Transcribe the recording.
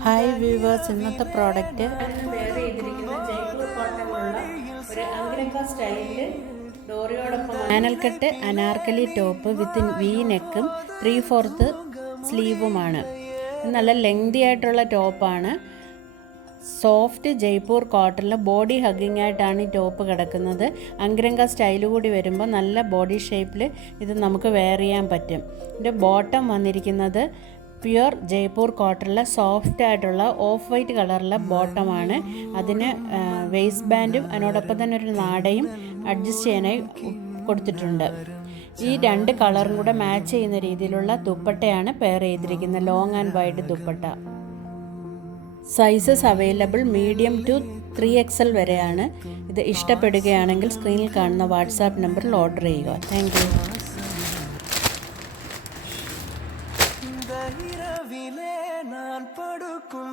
Hi viewers, ഇന്നത്തെ product wear ചെയ്തിരിക്കുന്ന ജയ്പൂർ കോട്ടണിലുള്ള ഒരു അങ്കരക്ക സ്റ്റൈലിൽ ഡോറിയോടൊപ്പം panel cut anarkali top with V നെക്കും 3/4 സ്ലീവുമാണ്. നല്ല ലെങ്തി ആയിട്ടുള്ള ടോപ്പാണ്. സോഫ്റ്റ് ജയ്പൂർ കോട്ടണിൽ ബോഡി ഹഗ്ഗിങ് ആയിട്ടാണ് ഈ ടോപ്പ് കിടക്കുന്നത്. അങ്കരങ്ക സ്റ്റൈൽ കൂടി വരുമ്പോൾ നല്ല ബോഡി ഷേപ്പിൽ ഇത് നമുക്ക് വെയർ ചെയ്യാൻ പറ്റും. ഇതിൻ്റെ ബോട്ടം വന്നിരിക്കുന്നത് പ്യുർ ജയ്പൂർ കോട്ടണിലെ സോഫ്റ്റ് ആയിട്ടുള്ള ഓഫ് വൈറ്റ് കളറിലെ ബോട്ടമാണ്. അതിന് വേസ്റ്റ് ബാൻഡും അതിനോടൊപ്പം തന്നെ ഒരു നാടയും അഡ്ജസ്റ്റ് ചെയ്യാനായി കൊടുത്തിട്ടുണ്ട്. ഈ രണ്ട് കളറും കൂടെ മാച്ച് ചെയ്യുന്ന രീതിയിലുള്ള ദുപ്പട്ടയാണ് പെയർ ചെയ്തിരിക്കുന്നത്. Long and wide dupatta. Sizes available medium to 3XL വരെയാണ്. ഇത് ഇഷ്ടപ്പെടുകയാണെങ്കിൽ സ്ക്രീനിൽ കാണുന്ന വാട്സാപ്പ് നമ്പറിൽ ഓർഡർ ചെയ്യുക. Thank you. இரவிலே நான் படுக்கும்